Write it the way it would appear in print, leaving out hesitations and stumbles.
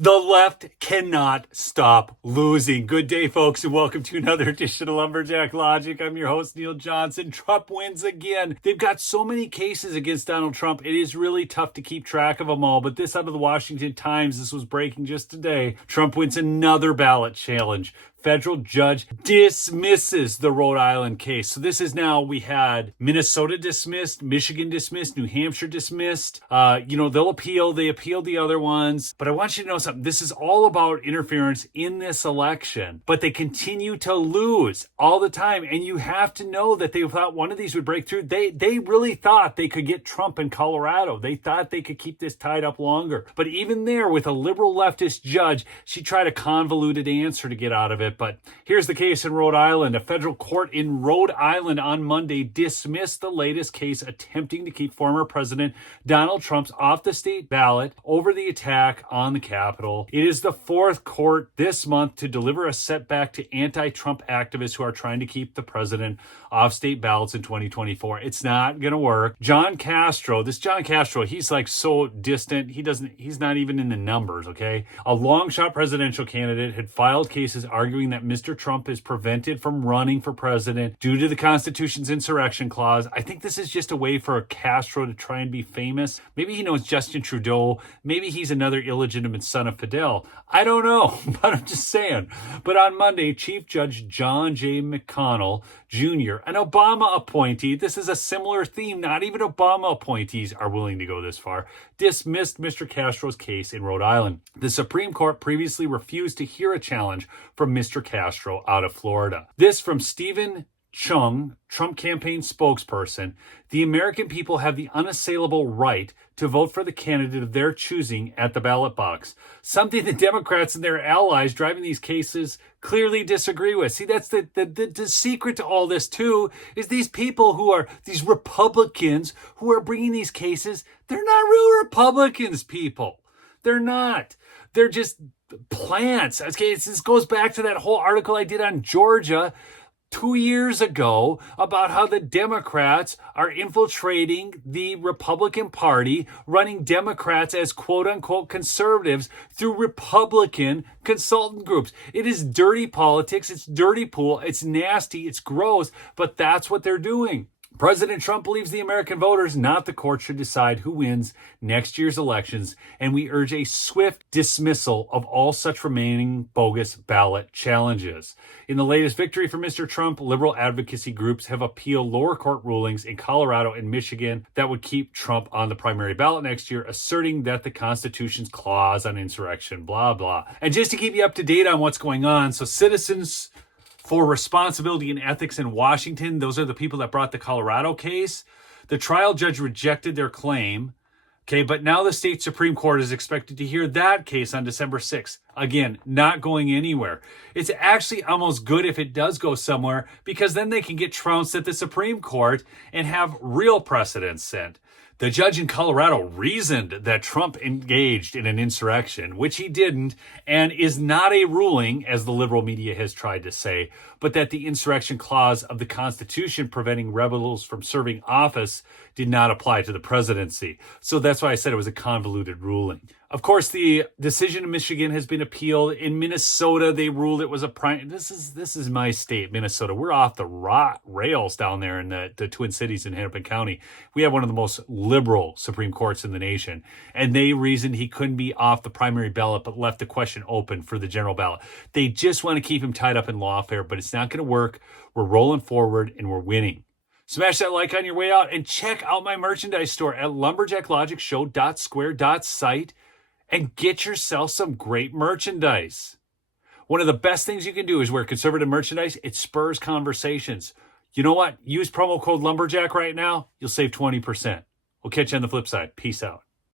The left cannot stop losing. Good day, folks, and welcome to another edition of Lumberjack Logic. I'm your host, Neil Johnson. Trump wins again. They've got so many cases against Donald Trump. It is really tough to keep track of them all, but this out of the Washington Times, this was breaking just today. Trump wins another ballot challenge. Federal judge dismisses the Rhode Island case. So this is now, we had Minnesota dismissed, Michigan dismissed, New Hampshire dismissed. They'll appeal. They appealed the other ones. But I want you to know something. This is all about interference in this election. But they continue to lose all the time. And you have to know that they thought one of these would break through. They really thought they could get Trump in Colorado. They thought they could keep this tied up longer. But even there, with a liberal leftist judge, she tried a convoluted answer to get out of it. But here's the case in Rhode Island. A federal court in Rhode Island on Monday dismissed the latest case attempting to keep former President Donald Trump off the state ballot over the attack on the Capitol. It is the fourth court this month to deliver a setback to anti-Trump activists who are trying to keep the president off state ballots in 2024. It's not going to work. John Castro, he's like so distant. He's not even in the numbers, okay? A long shot presidential candidate had filed cases arguing that Mr. Trump is prevented from running for president due to the Constitution's insurrection clause. I think this is just a way for Castro to try and be famous. Maybe he knows Justin Trudeau. Maybe he's another illegitimate son of Fidel. I don't know, but I'm just saying. But on Monday, Chief Judge John J. McConnell Jr., an Obama appointee, this is a similar theme, not even Obama appointees are willing to go this far, dismissed Mr. Castro's case in Rhode Island. The Supreme Court previously refused to hear a challenge from Mr. Castro out of Florida. This from Stephen Chung, Trump campaign spokesperson. The American people have the unassailable right to vote for the candidate of their choosing at the ballot box. Something the Democrats and their allies driving these cases clearly disagree with. See, that's the secret to all this too, is these people who are, these Republicans who are bringing these cases, they're not real Republicans, people. They're not. They're just plants. Okay, this goes back to that whole article I did on Georgia 2 years ago about how the Democrats are infiltrating the Republican Party, running Democrats as quote-unquote conservatives through Republican consultant groups. It is dirty politics. It's dirty pool. It's nasty. It's gross. But that's what they're doing. President Trump believes the American voters, not the court, should decide who wins next year's elections, and we urge a swift dismissal of all such remaining bogus ballot challenges. In the latest victory for Mr. Trump, liberal advocacy groups have appealed lower court rulings in Colorado and Michigan that would keep Trump on the primary ballot next year, asserting that the Constitution's clause on insurrection, blah, blah. And just to keep you up to date on what's going on, so Citizens for Responsibility and Ethics in Washington, those are the people that brought the Colorado case. The trial judge rejected their claim. Okay, but now the state Supreme Court is expected to hear that case on December 6th. Again, not going anywhere. It's actually almost good if it does go somewhere, because then they can get trounced at the Supreme Court and have real precedents set. The judge in Colorado reasoned that Trump engaged in an insurrection, which he didn't, and is not a ruling, as the liberal media has tried to say, but that the insurrection clause of the Constitution preventing rebels from serving office did not apply to the presidency. So that's why I said it was a convoluted ruling. Of course, the decision in Michigan has been appealed. In Minnesota, they ruled it was a prime. This is my state, Minnesota. We're off the rails down there in the Twin Cities in Hennepin County. We have one of the most liberal Supreme Courts in the nation. And they reasoned he couldn't be off the primary ballot, but left the question open for the general ballot. They just want to keep him tied up in lawfare, but it's not going to work. We're rolling forward and we're winning. Smash that like on your way out and check out my merchandise store at lumberjacklogicshow.square.site. And get yourself some great merchandise. One of the best things you can do is wear conservative merchandise. It spurs conversations. You know what? Use promo code Lumberjack right now. You'll save 20%. We'll catch you on the flip side. Peace out.